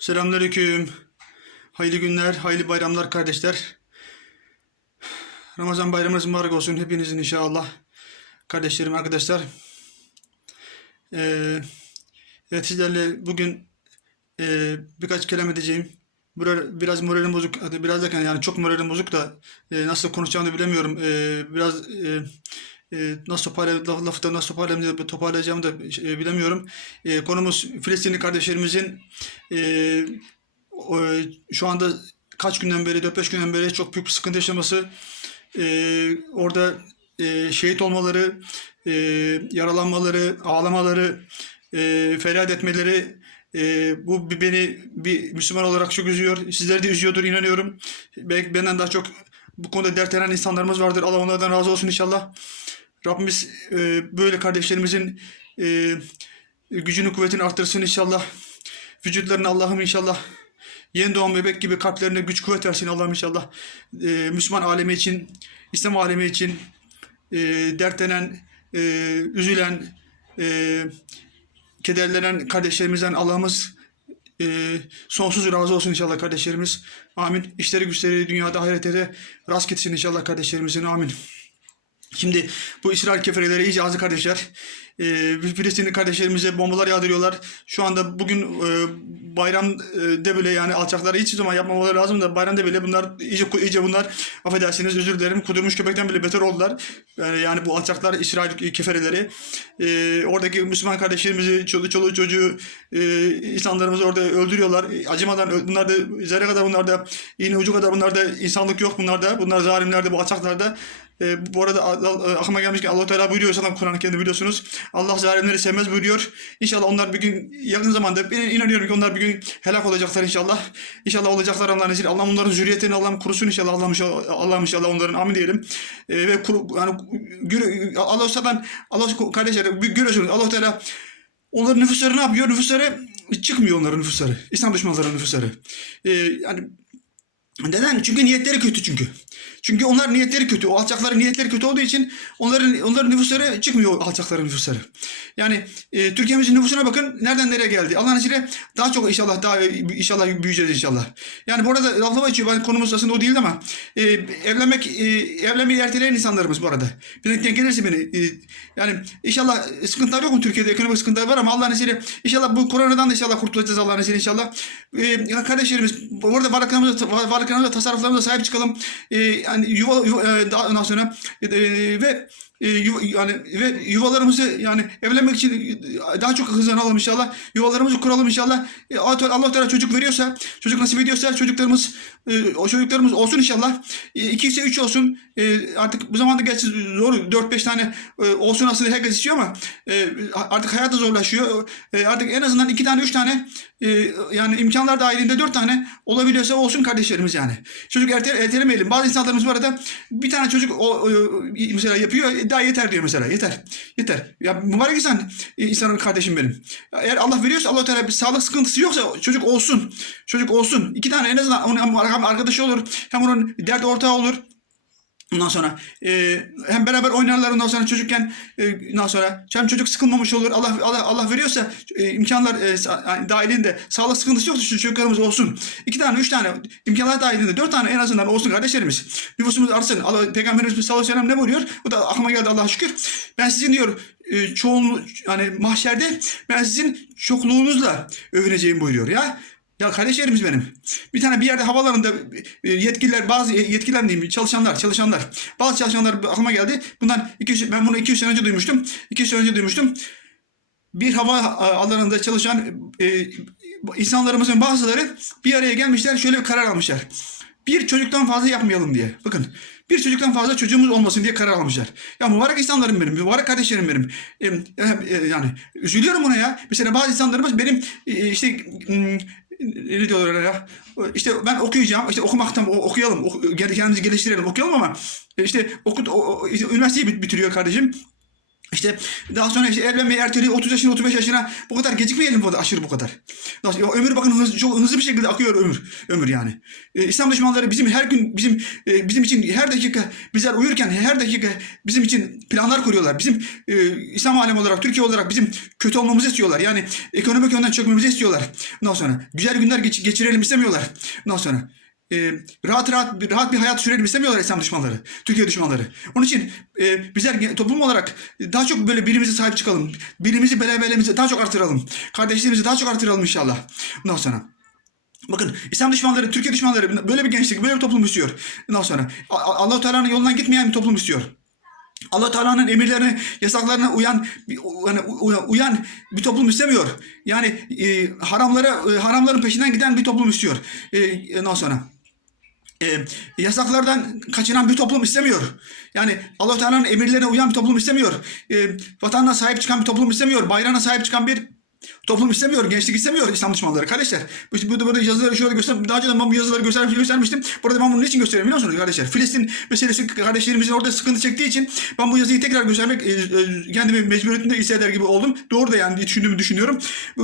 Selamünaleyküm. Hayırlı günler, hayırlı bayramlar kardeşler. Ramazan bayramınız mübarek olsun hepinizin inşallah. Kardeşlerim, arkadaşlar. Ee, evet sizlerle bugün e, birkaç kelam edeceğim. Biraz, moralim bozuk, biraz derken yani çok moralim bozuk da e, nasıl konuşacağımı bilemiyorum. E, biraz e, e, nasıl toparlay laf, lafı da nasıl toparlayacağımı, toparlayacağımı da e, bilemiyorum. E, konumuz Filistinli kardeşlerimizin e, o, şu anda kaç günden beri, 4-5 günden beri çok büyük bir sıkıntı yaşaması, e, orada e, şehit olmaları, e, yaralanmaları, ağlamaları, e, feryat etmeleri, e, bu beni bir Müslüman olarak çok üzüyor. Sizleri de üzüyordur inanıyorum. Belki benden daha çok bu konuda dertlenen insanlarımız vardır. Allah onlardan razı olsun inşallah. Rabbimiz e, böyle kardeşlerimizin e, gücünü kuvvetini arttırsın inşallah. Vücutlarını Allah'ım inşallah yeni doğan bebek gibi kalplerine güç kuvvet versin Allah'ım inşallah. E, Müslüman alemi için, İslam alemi için e, dertlenen, e, üzülen, e, kederlenen kardeşlerimizden Allah'ımız e, sonsuz razı olsun inşallah kardeşlerimiz. Amin. İşleri güçleri dünyada ahirette de rast getirsin inşallah kardeşlerimizin. Amin. Şimdi bu İsrail kefereleri iyice azı kardeşler. Ee, Filistinli kardeşlerimize bombalar yağdırıyorlar. Şu anda bugün e, bayramda bile yani alçakları hiç zaman yapmamaları lazım da bayramda bile bunlar iyice iyice bunlar affedersiniz özür dilerim kudurmuş köpekten bile beter oldular. Yani, yani bu alçaklar İsrail kefereleri. Ee, oradaki Müslüman kardeşlerimizi çoluğu çoluğu çocuğu e, insanlarımızı orada öldürüyorlar. Acımadan bunlar da zerre kadar bunlarda iğne ucu kadar bunlarda insanlık yok bunlarda. Bunlar zalimlerde bu alçaklarda. E, bu arada Allah- aklıma gelmişken Allah Teala buyuruyor zaten Kur'an-ı Kerim'de biliyorsunuz. Allah zalimleri sevmez buyuruyor. İnşallah onlar bir gün yakın zamanda ben inanıyorum ki onlar bir gün helak olacaklar inşallah. İnşallah olacaklar Allah'ın izniyle. Allah onların zürriyetini Allah'ım kurusun inşallah. Allah'ım inşallah, Allah'ım inşallah onların amin diyelim. E, ve kuru, yani göre, Allah zaten Allah kardeşler görüyorsunuz Allah Teala onların nüfusları ne yapıyor? Nüfusları çıkmıyor onların nüfusları. İslam düşmanlarının nüfusları. E, yani neden? Çünkü niyetleri kötü çünkü. Çünkü onlar niyetleri kötü. O alçakların niyetleri kötü olduğu için onların onların nüfusları çıkmıyor alçakların nüfusları. Yani e, Türkiye'mizin nüfusuna bakın nereden nereye geldi. Allah'ın izniyle daha çok inşallah daha inşallah büyüyeceğiz inşallah. Yani bu arada laflama içiyor. Ben konumuz aslında o değildi ama e, evlenmek e, evlenmeyi erteleyen insanlarımız bu arada. Bir denk gelirse beni. e, yani inşallah sıkıntılar yok mu Türkiye'de? Ekonomik sıkıntılar var ama Allah'ın izniyle inşallah bu koronadan da inşallah kurtulacağız Allah'ın izniyle inşallah. E, kardeşlerimiz orada varlıklarımıza, varlıklarımıza tasarruflarımıza sahip çıkalım. E, yani yuva, yuva e, daha sonra e, ve e, yuva, yani ve yuvalarımızı yani evlenmek için daha çok hızlanalım inşallah. Yuvalarımızı kuralım inşallah. E, Allah Teala- çocuk veriyorsa, çocuk nasip ediyorsa çocuklarımız e, o çocuklarımız olsun inşallah. E, iki ise üç olsun. Artık bu zamanda gerçi zor 4-5 tane e, olsun aslında herkes istiyor ama e, artık hayat da zorlaşıyor. Artık en azından iki tane üç tane yani imkanlar dahilinde dört tane olabiliyorsa olsun kardeşlerimiz yani. Çocuk erte, ertelemeyelim. Bazı insanlarımız bu arada bir tane çocuk o, mesela yapıyor daha yeter diyor mesela. Yeter. Yeter. Ya mübarek insan e, insanın kardeşim benim. Eğer Allah veriyorsa Allah Teala bir sağlık sıkıntısı yoksa çocuk olsun. Çocuk olsun. İki tane en azından onun hem arkadaşı olur hem onun dert ortağı olur. Ondan sonra e, hem beraber oynarlar ondan sonra çocukken e, ondan sonra hem çocuk sıkılmamış olur. Allah Allah Allah veriyorsa e, imkanlar e, dahilinde sağlık sıkıntısı yoksa şu çocuklarımız olsun. İki tane, üç tane imkanlar dahilinde dört tane en azından olsun kardeşlerimiz. Nüfusumuz artsın. Allah, Peygamberimiz sallallahu aleyhi ve sellem ne buyuruyor? Bu da aklıma geldi Allah'a şükür. Ben sizin diyor e, çoğunlu yani mahşerde ben sizin çokluğunuzla övüneceğim buyuruyor ya. Ya kardeşlerimiz benim. Bir tane bir yerde havalarında e, yetkililer bazı yetkililer diyeyim çalışanlar çalışanlar bazı çalışanlar aklıma geldi. Bundan 2 ben bunu 200 sene önce duymuştum. 200 sene önce duymuştum. Bir hava alanında çalışan e, insanlarımızın bazıları bir araya gelmişler şöyle bir karar almışlar. Bir çocuktan fazla yapmayalım diye. Bakın bir çocuktan fazla çocuğumuz olmasın diye karar almışlar. Ya mübarek insanlarım benim, mübarek kardeşlerim benim. E, e, yani üzülüyorum ona ya. Mesela bazı insanlarımız benim e, işte ne diyorlar ya? İşte ben okuyacağım. İşte okumaktan okuyalım. oku- kendimizi geliştirelim. Okuyalım ama e, işte okut o, işte üniversiteyi bit- bitiriyor kardeşim. İşte daha sonra işte evlenmeyi erteliyor 30 yaşına 35 yaşına bu kadar gecikmeyelim bu kadar aşırı bu kadar. Daha sonra- ömür bakın hızlı, çok hızlı bir şekilde akıyor ömür ömür yani. Ee, İslam düşmanları bizim her gün bizim e, bizim için her dakika bizler uyurken her dakika bizim için planlar kuruyorlar. Bizim e, İslam alemi olarak Türkiye olarak bizim kötü olmamızı istiyorlar. Yani ekonomik yönden çökmemizi istiyorlar. Ondan sonra güzel günler geç- geçirelim istemiyorlar. Ondan sonra e, rahat rahat rahat bir hayat sürelim istemiyorlar İslam düşmanları, Türkiye düşmanları. Onun için e, bizler toplum olarak daha çok böyle birbirimize sahip çıkalım. Birbirimizi beraberliğimizi daha çok artıralım. Kardeşliğimizi daha çok artıralım inşallah. Ondan sonra Bakın İslam düşmanları, Türkiye düşmanları böyle bir gençlik, böyle bir toplum istiyor. Ondan sonra Allah-u Teala'nın yolundan gitmeyen bir toplum istiyor. Allah Teala'nın emirlerine, yasaklarına uyan yani uyan bir toplum istemiyor. Yani e, haramlara e, haramların peşinden giden bir toplum istiyor. E, ondan sonra e, yasaklardan kaçınan bir toplum istemiyor. Yani Allah Teala'nın emirlerine uyan bir toplum istemiyor. E, vatanına sahip çıkan bir toplum istemiyor. Bayrağına sahip çıkan bir toplum istemiyor. Gençlik istemiyor İslam düşmanları. Kardeşler bu- burada, burada yazıları şöyle göster. Daha önce ben bu yazıları göster, göstermiştim. Burada ben bunu niçin gösteriyorum biliyor musunuz kardeşler? Filistin meselesi kardeşlerimizin orada sıkıntı çektiği için ben bu yazıyı tekrar göstermek e, e, kendimi mecburiyetinde hisseder gibi oldum. Doğru da yani düşündüğümü düşünüyorum.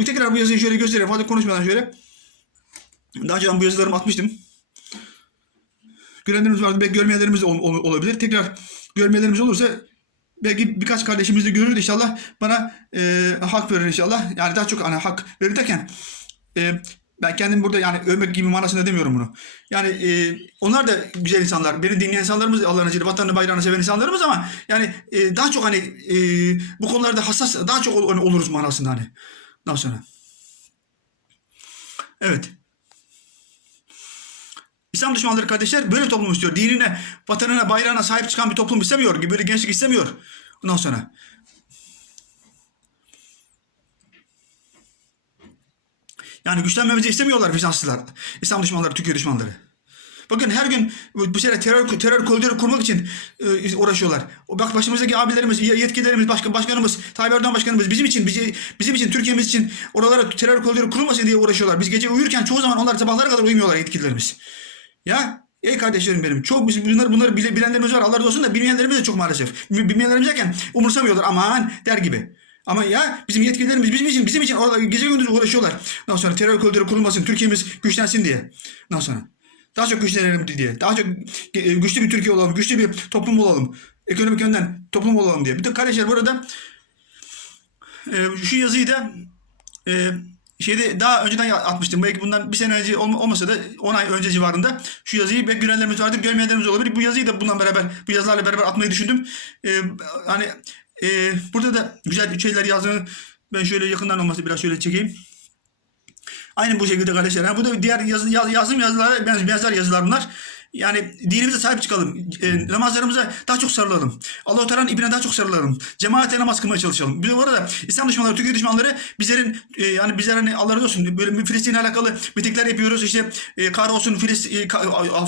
Tekrar bu yazıyı şöyle göstereyim. Fazla konuşmadan şöyle. Daha önce ben bu yazılarımı atmıştım. Görenlerimiz vardı. Belki görmeyenlerimiz ol- ol- olabilir. Tekrar görmeyenlerimiz olursa belki birkaç kardeşimiz de görür inşallah. Bana e, hak verir inşallah. Yani daha çok hani hak verir derken e, ben kendim burada yani övmek gibi manasında demiyorum bunu. Yani e, onlar da güzel insanlar. Beni dinleyen insanlarımız Allah'ın izniyle vatanını bayrağını seven insanlarımız ama yani e, daha çok hani e, bu konularda hassas daha çok hani oluruz manasında hani. Daha sonra. Evet. İslam düşmanları kardeşler böyle toplum istiyor. Dinine, vatanına, bayrağına sahip çıkan bir toplum istemiyor. gibi Böyle gençlik istemiyor. Ondan sonra. Yani güçlenmemizi istemiyorlar Bizanslılar. İslam düşmanları, Türkiye düşmanları. Bakın her gün bu sene terör terör koridoru kurmak için e, uğraşıyorlar. Bak başımızdaki abilerimiz, yetkililerimiz, başkan başkanımız, Tayyip Erdoğan başkanımız bizim için bizi, bizim için Türkiye'miz için oralara terör koridoru kurulmasın diye uğraşıyorlar. Biz gece uyurken çoğu zaman onlar sabahlara kadar uyumuyorlar yetkililerimiz. Ya ey kardeşlerim benim çok biz bunları bunları bile, bilenlerimiz var Allah razı olsun da bilmeyenlerimiz de çok maalesef. Bilmeyenlerimiz derken umursamıyorlar aman der gibi. Ama ya bizim yetkililerimiz bizim için bizim için orada gece gündüz uğraşıyorlar. Ondan sonra terör koridoru kurulmasın, Türkiye'miz güçlensin diye. Ondan sonra daha çok güçlenelim diye. Daha çok e, güçlü bir Türkiye olalım, güçlü bir toplum olalım. Ekonomik yönden toplum olalım diye. Bir de kardeşler burada e, şu yazıyı da e, şeyde daha önceden atmıştım. Belki bundan bir sene önce olma- olmasa da 10 ay önce civarında şu yazıyı belki görenlerimiz vardır, görmeyenlerimiz olabilir. Bu yazıyı da bundan beraber, bu yazılarla beraber atmayı düşündüm. E, hani e, burada da güzel şeyler yazdığını ben şöyle yakından olması biraz şöyle çekeyim. Aynı bu şekilde kardeşler. Yani bu da diğer yazı, yaz, yazdığım yazılara benzer yazılar bunlar. Yani dinimize sahip çıkalım. E, namazlarımıza daha çok sarılalım. Allah-u Teala'nın ipine daha çok sarılalım. Cemaatle namaz kılmaya çalışalım. Bir de bu arada İslam düşmanları, Türkiye düşmanları bizlerin e, yani bizler hani Allah razı olsun böyle Filistin'le alakalı mitingler yapıyoruz. İşte e, kahrolsun Filistin, e,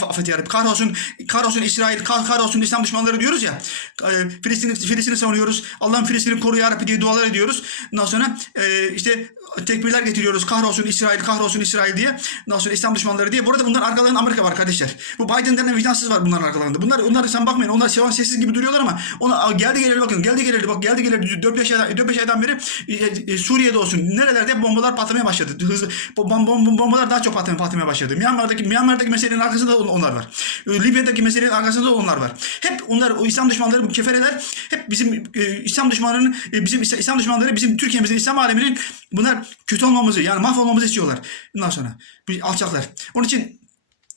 affet yarabbim. Kahrolsun, kahrolsun İsrail, kah, kahrolsun İslam düşmanları diyoruz ya. E, Filistin'i Filistin'i savunuyoruz. Allah'ın Filistin'i koru ya Rabbi diye dualar ediyoruz. Ondan sonra e, işte tekbirler getiriyoruz. Kahrolsun İsrail, kahrolsun İsrail diye. Ondan sonra İslam düşmanları diye. Burada bunların arkalarında Amerika var kardeşler. Bu Biden denen vicdansız var bunların arkalarında. Bunlar onlar sen bakmayın. Onlar şu an sessiz gibi duruyorlar ama ona geldi geleli bakın. Geldi geleli bak geldi geleli 4-5 aydan 4-5 aydan beri e, e, Suriye'de olsun. Nerelerde bombalar patlamaya başladı. Hızlı bom, bom, bom- bombalar daha çok patlamaya, patlamaya başladı. Myanmar'daki Myanmar'daki meselenin arkasında on- onlar var. E, Libya'daki meselenin arkasında onlar var. Hep onlar o İslam düşmanları bu kefereler hep bizim e, İslam düşmanlarının e, bizim İs- İslam düşmanları bizim Türkiye'mizin İslam aleminin bunlar kötü olmamızı yani mahvolmamızı istiyorlar. Bundan sonra alçaklar. Onun için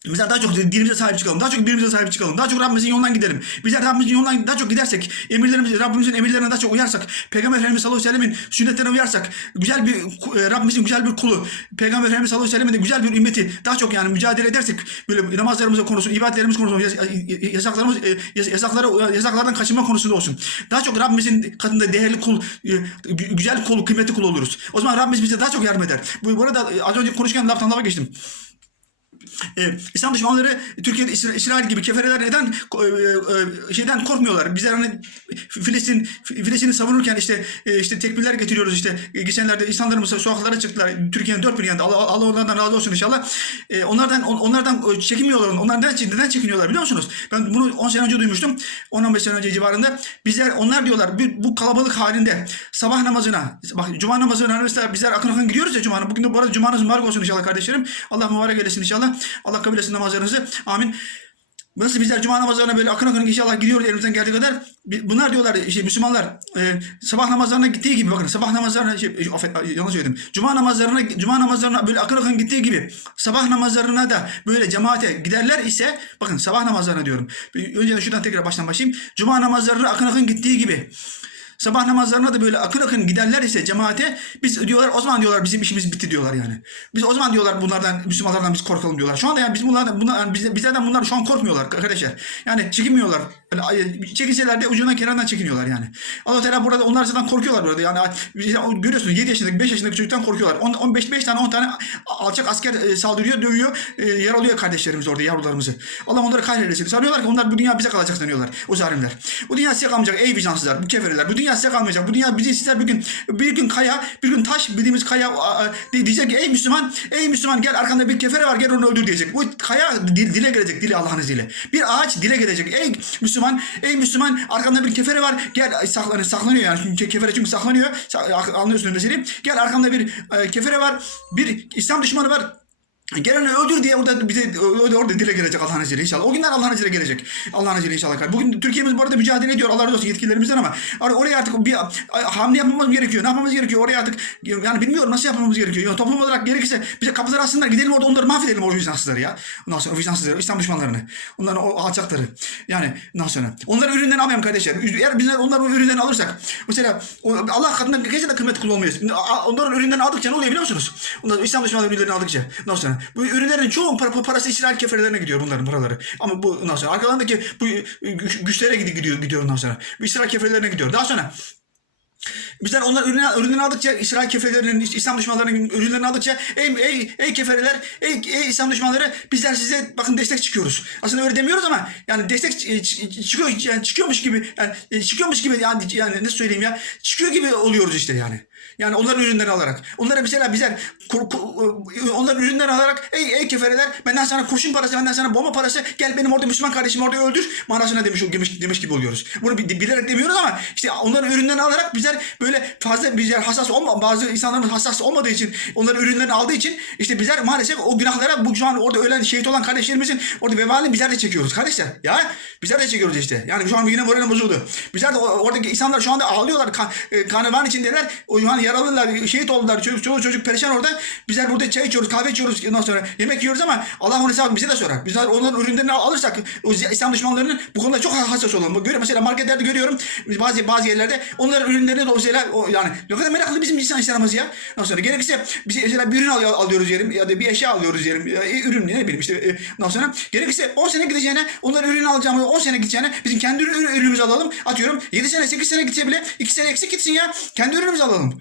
Bizler daha çok dinimize sahip çıkalım. Daha çok birbirimize sahip çıkalım. Daha çok Rabbimizin yolundan gidelim. Bizler Rabbimizin yolundan daha çok gidersek, emirlerimiz, Rabbimizin emirlerine daha çok uyarsak, Peygamber Efendimiz sallallahu aleyhi ve sellemin sünnetlerine uyarsak, güzel bir e, Rabbimizin güzel bir kulu, Peygamber Efendimiz sallallahu aleyhi ve sellemin güzel bir ümmeti daha çok yani mücadele edersek, böyle namazlarımız konusunda, ibadetlerimiz konusunda, yas- yasaklarımız, e, yas- yasaklara, yasaklardan kaçınma konusunda olsun. Daha çok Rabbimizin katında değerli kul, e, gü- güzel kul, kıymetli kul oluruz. O zaman Rabbimiz bize daha çok yardım eder. Bu, arada az önce konuşurken laftan lafa geçtim. E, İslam düşmanları Türkiye'de İsra- İsrail gibi kefereler neden e, e, şeyden korkmuyorlar? Bizler hani Filistin Filistin'i savunurken işte e, işte tekbirler getiriyoruz işte E, geçenlerde insanlarımız sokaklara çıktılar. Türkiye'nin dört bir yanında Allah, Allah onlardan razı olsun inşallah. E, onlardan on- onlardan çekinmiyorlar. Onlar neden, neden çekiniyorlar biliyor musunuz? Ben bunu 10 sene önce duymuştum. 10-15 sene önce civarında. Bizler onlar diyorlar bu, kalabalık halinde sabah namazına bak cuma namazına mesela bizler akın akın gidiyoruz ya cuma Bugün de bu arada cumanız mübarek olsun inşallah kardeşlerim. Allah mübarek eylesin inşallah. Allah kabul etsin namazlarınızı. Amin. Nasıl bizler cuma namazlarına böyle akın akın inşallah gidiyoruz elimizden geldiği kadar. Bunlar diyorlar işte Müslümanlar e, sabah namazlarına gittiği gibi bakın sabah namazlarına şey, e, affet, yanlış söyledim. Cuma namazlarına cuma namazlarına böyle akın akın gittiği gibi sabah namazlarına da böyle cemaate giderler ise bakın sabah namazlarına diyorum. Önce şuradan tekrar baştan başlayayım. Cuma namazlarına akın akın gittiği gibi Sabah namazlarına da böyle akın akın giderler ise cemaate biz diyorlar o zaman diyorlar bizim işimiz bitti diyorlar yani. Biz o zaman diyorlar bunlardan Müslümanlardan biz korkalım diyorlar. Şu anda yani biz bunlardan bunlar yani bize, bizlerden bunlar şu an korkmuyorlar arkadaşlar. Yani çekinmiyorlar. Yani çekinseler de ucundan kenarından çekiniyorlar yani. Allah Teala burada onlar zaten korkuyorlar burada. Yani biz- görüyorsunuz 7 yaşındaki 5 yaşındaki çocuktan korkuyorlar. 10 15 5 tane 10 tane alçak asker e, saldırıyor, dövüyor, e, yaralıyor kardeşlerimiz orada yavrularımızı. Allah onları kahreylesin. Sanıyorlar ki onlar bu dünya bize kalacak sanıyorlar. O zalimler. Bu dünya size kalmayacak ey vicdansızlar, bu kefirler. Bu dünya size kalmayacak. Bu dünya bizi sizler bir gün bir gün kaya, bir gün taş bildiğimiz kaya diyecek ki ey Müslüman, ey Müslüman gel arkanda bir kefere var gel onu öldür diyecek. Bu kaya dil, dile gelecek dili Allah'ın izniyle. Bir ağaç dile gelecek. Ey Müslüman, ey Müslüman arkanda bir kefere var gel saklanıyor, saklanıyor yani. Çünkü kefere çünkü saklanıyor. Sa- Anlıyorsunuz meseleyi. Gel arkamda bir e, kefere var. Bir İslam düşmanı var. Geleni öldür diye orada bize orada, dile gelecek Allah'ın izniyle inşallah. O günler Allah'ın izniyle gelecek. Allah'ın izniyle inşallah. Bugün Türkiye'miz bu arada mücadele ediyor. Allah razı olsun yetkililerimizden ama or- oraya artık bir hamle yapmamız gerekiyor. Ne yapmamız gerekiyor? Oraya artık yani bilmiyorum nasıl yapmamız gerekiyor. Yani toplum olarak gerekirse bize kapıları açsınlar gidelim orada onları mahvedelim o vicdansızları ya. Ondan sonra o vicdansızları, İslam düşmanlarını. Onların o alçakları. Yani ondan sonra. Onların ürünlerini almayalım kardeşler. Eğer bizler onların ürünlerini alırsak mesela Allah katında gerçekten kıymet kul olmayız. Onların ürünlerini aldıkça ne oluyor biliyor musunuz? Onlar İslam düşmanları ürünlerini aldıkça. Ondan sonra bu ürünlerin çoğu para, parası İsrail keferelerine gidiyor bunların paraları. Ama bu ondan sonra arkalarındaki bu güç, güçlere gidiyor, gidiyor, ondan sonra. İsrail keferelerine gidiyor. Daha sonra Bizler onlar ürünü, ürünlerini aldıkça İsrail keferelerinin, İslam düşmanlarının ürünlerini aldıkça ey, ey, ey kefereler, ey, ey İslam düşmanları bizler size bakın destek çıkıyoruz. Aslında öyle demiyoruz ama yani destek çıkıyor yani çıkıyormuş gibi yani e, çıkıyormuş gibi yani yani ne söyleyeyim ya çıkıyor gibi oluyoruz işte yani. Yani onların ürünlerini alarak. Onlara mesela bizler kur- onların ürünlerini alarak ey ey kefereler benden sana kurşun parası benden sana bomba parası gel benim orada Müslüman kardeşimi orada öldür manasına demiş, demiş, demiş gibi oluyoruz. Bunu bi- bilerek demiyoruz ama işte onların ürünlerini alarak bizler böyle fazla bizler hassas olma bazı insanlarımız hassas olmadığı için onların ürünlerini aldığı için işte bizler maalesef o günahlara bu şu an orada ölen şehit olan kardeşlerimizin orada vebalini bizler de çekiyoruz kardeşler. Ya bizler de çekiyoruz işte. Yani şu an yine moralim bozuldu. Bizler de oradaki insanlar şu anda ağlıyorlar. Kan, e, karnavan içindeler. O şu an yaralılar, şehit oldular. Çocuk, çoluk çocuk perişan orada. Bizler burada çay içiyoruz, kahve içiyoruz. Ondan sonra yemek yiyoruz ama Allah onun hesabını bize de sorar. Bizler onların ürünlerini al- alırsak o İslam düşmanlarının bu konuda çok hassas olalım. Görüyorum mesela marketlerde görüyorum bazı bazı yerlerde onların ürünlerini de o şeyler o yani ne kadar meraklı bizim insan insanımız ya. Ondan sonra gerekirse biz mesela bir ürün al- alıyoruz diyelim ya da bir eşya alıyoruz. Ya, e, ürün ne bileyim işte e, ondan sonra gerekirse 10 sene gideceğine onların ürünü alacağımız 10 sene gideceğine bizim kendi ürün, ürünümüzü alalım. Atıyorum 7 sene 8 sene gitse bile 2 sene eksik gitsin ya. Kendi ürünümüzü alalım.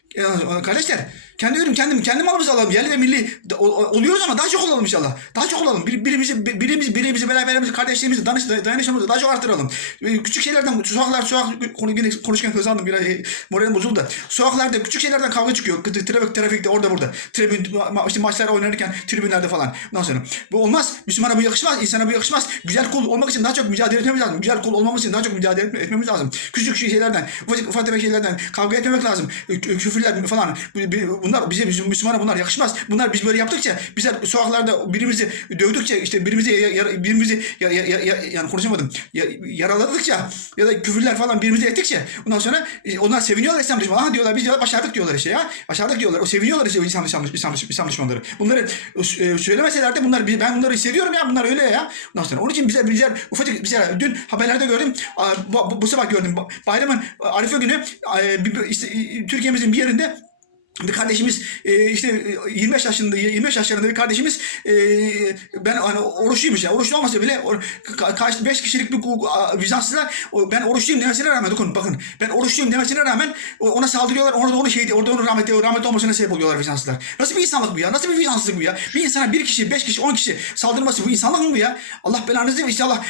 kardeşler kendi ürün kendim kendi malımızı alalım. Yerli ve milli oluyoruz ama daha çok olalım inşallah. Daha çok olalım. Bir, birimizi bir- birimiz birimizi beraberimizi kardeşliğimizi danış, dayanışmamızı daha çok arttıralım. Ee, Küçük şeylerden sokaklar sokak konu yine konuşurken hızlandım biraz e, moralim bozuldu da. Sokaklarda küçük şeylerden kavga çıkıyor. Kı- Trafik trafikte orada burada. Tribün işte maçlar oynanırken tribünlerde falan. Ondan sonra bu olmaz. Müslümana bu yakışmaz. insana bu yakışmaz. Güzel kul olmak için daha çok mücadele etmemiz lazım. Güzel kul olmamız için daha çok mücadele etme- etmemiz lazım. Küçük şeylerden, ufak tefek şeylerden kavga etmemek lazım. Kü- Küfürler falan. Bu- bu- Bunlar bize bizim Müslümana bunlar yakışmaz. Bunlar biz böyle yaptıkça bizler sokaklarda birimizi dövdükçe işte birimizi birimizi ya- ya- ya- ya- yani konuşamadım. Ya- yaraladıkça ya da küfürler falan birimizi ettikçe ondan sonra e, onlar seviniyorlar İslam düşmanları. Ha diyorlar biz diyorlar başardık diyorlar işte ya. Başardık diyorlar. O seviniyorlar işte İslam, İslam, İslam, İslam düşmanları. Bunları e, söylemeseler de bunlar ben bunları hissediyorum ya bunlar öyle ya. Ondan sonra onun için bize bizler ufacık bizler dün haberlerde gördüm. Bu, bu, bu sabah gördüm. Bayramın Arife günü e, bir- bir- işte, e, Türkiye'mizin bir aprender. Bir kardeşimiz e, işte e, 25 yaşında 25 yaşlarında bir kardeşimiz e, ben hani oruçluymuş ya oruçlu olmasa bile or, ka, kaç 5 kişilik bir o, ben oruçluyum demesine rağmen bakın bakın ben oruçluyum demesine rağmen ona saldırıyorlar orada onu şey orada onu rahmetli rahmetli olmasına sebep oluyorlar Bizanslılar. Nasıl bir insanlık bu ya? Nasıl bir Bizanslık bu ya? Bir insana bir kişi, beş kişi, on kişi saldırması bu insanlık mı bu ya? Allah belanızı versin inşallah.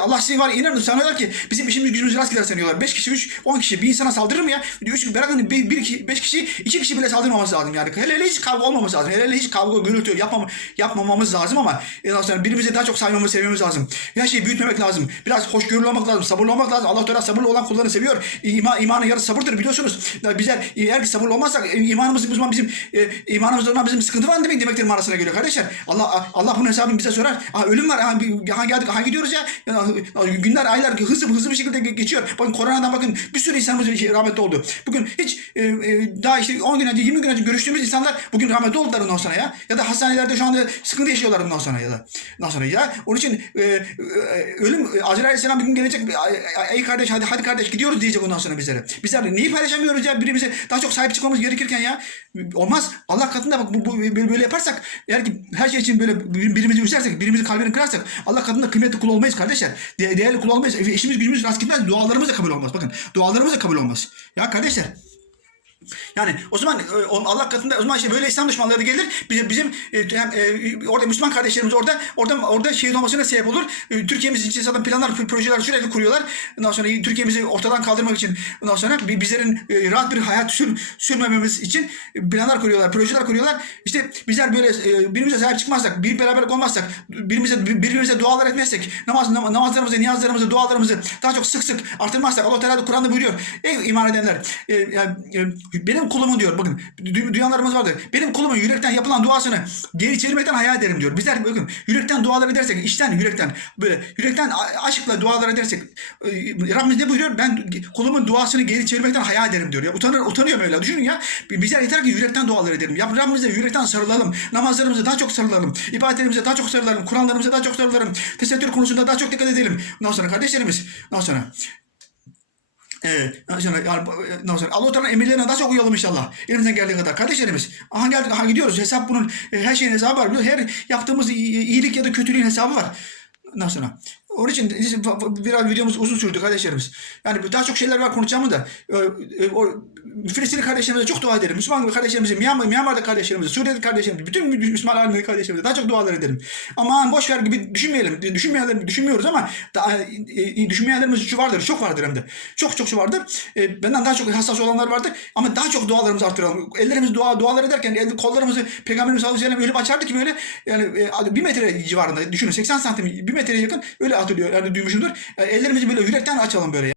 Allah sizi var inanın sanıyorlar ki bizim işimiz gücümüz rast gider sanıyorlar. Beş kişi, üç, on kişi bir insana saldırır mı ya? Üç, bırakın bir, bir iki, beş kişi, iki kişi bile saldırmaması lazım yani. Hele hele hiç kavga olmaması lazım. Hele hele hiç kavga, gürültü yapmam, yapmamamız lazım ama ondan sonra birbirimizi daha çok saymamız, sevmemiz lazım. Her şeyi büyütmemek lazım. Biraz hoşgörülü olmak lazım, sabırlı olmak lazım. Allah Teala sabırlı olan kullarını seviyor. İma, imanın yarısı sabırdır biliyorsunuz. Bizler eğer ki sabırlı olmazsak e, imanımız o zaman bizim e, imanımızda olan bizim sıkıntı var demek demektir manasına geliyor kardeşler. Allah Allah bunun hesabını bize sorar. Aha, ölüm var. Aha, geldik, ha, gidiyoruz ya. Günler, aylar hızlı hızlı bir şekilde ge- geçiyor. Bakın koronadan bakın bir sürü insanımız şey, rahmetli oldu. Bugün hiç e, e, daha işte 10 gün önce 20 gün önce görüştüğümüz insanlar bugün rahmetli oldular ondan sonra ya. Ya da hastanelerde şu anda sıkıntı yaşıyorlar ondan sonra ya da. Ondan sonra ya. Onun için e, e, ölüm e, Azrail Aleyhisselam bir gün gelecek. Ey kardeş hadi hadi kardeş gidiyoruz diyecek ondan sonra bizlere. Bizler neyi paylaşamıyoruz ya birbirimize daha çok sahip çıkmamız gerekirken ya. Olmaz. Allah katında bak bu, bu böyle yaparsak eğer ki her şey için böyle bir- birimizi üzersek, birimizi kalbini kırarsak Allah katında kıymetli kul olmayız kardeşler. De- değerli kul olmayız. İşimiz gücümüz rast gitmez. Dualarımız da kabul olmaz. Bakın dualarımız da kabul olmaz. Ya kardeşler yani o zaman e, Allah katında o zaman işte böyle İslam düşmanları gelir. Bizim, bizim e, hem, e, orada Müslüman kardeşlerimiz orada orada orada şehit olmasına sebep olur. Türkiye'miz için zaten planlar, projeler sürekli kuruyorlar. Ondan sonra Türkiye'mizi ortadan kaldırmak için ondan sonra bi- bizlerin rahat bir hayat sür, sürmememiz için planlar kuruyorlar, projeler kuruyorlar. İşte bizler böyle birbirimize sahip çıkmazsak, bir beraberlik olmazsak, birbirimize birbirimize dualar etmezsek, namaz nam- namazlarımızı, niyazlarımızı, dualarımızı daha çok sık sık artırmazsak Allah Teala da Kur'an'da buyuruyor. Ey iman edenler, e, yani, e, benim kulumun diyor. Bakın dünyalarımız vardır. Benim kulumun yürekten yapılan duasını geri çevirmekten hayal ederim diyor. Bizler bakın yürekten dualar edersek, içten yürekten böyle yürekten aşkla dualar edersek e, Rabbimiz ne buyuruyor? Ben kulumun duasını geri çevirmekten hayal ederim diyor. Ya utanır utanıyor böyle. Düşünün ya. Bizler yeter ki yürekten dualar edelim. Ya Rabbimize yürekten sarılalım. Namazlarımıza daha çok sarılalım. ibadetlerimize daha çok sarılalım. Kur'anlarımıza daha çok sarılalım. Tesettür konusunda daha çok dikkat edelim. Ondan sonra kardeşlerimiz, ondan sonra Evet. Ondan sonra, yani, ondan sonra Allah Teala'nın emirlerine daha çok uyalım inşallah. Elimizden geldiği kadar. Kardeşlerimiz. Aha geldik. Aha gidiyoruz. Hesap bunun. e, Her şeyin hesabı var. Her yaptığımız iyi- iyilik ya da kötülüğün hesabı var. Ondan sonra. Onun için biraz videomuz uzun sürdü kardeşlerimiz. Yani daha çok şeyler var konuşacağımı da. e, e, O, Filistinli kardeşlerimize çok dua ederim. Müslüman kardeşlerimize, Myanmar, Myanmar'da kardeşlerimize, Suriye'de kardeşlerimize, bütün Müslüman alemdeki kardeşlerimize daha çok dualar edelim. Aman boş ver gibi düşünmeyelim. Düşünmeyelim, düşünmüyoruz ama daha, e, e, düşünmeyenlerimiz şu vardır, çok vardır hem de. Çok çok şu vardır. E, benden daha çok hassas olanlar vardır ama daha çok dualarımızı arttıralım. Ellerimiz dua dualar ederken el, kollarımızı Peygamberimiz sallallahu aleyhi ve açardı ki böyle yani e, bir metre civarında düşünün 80 santim bir metreye yakın öyle atılıyor. Yani duymuşumdur. E, ellerimizi böyle yürekten açalım böyle.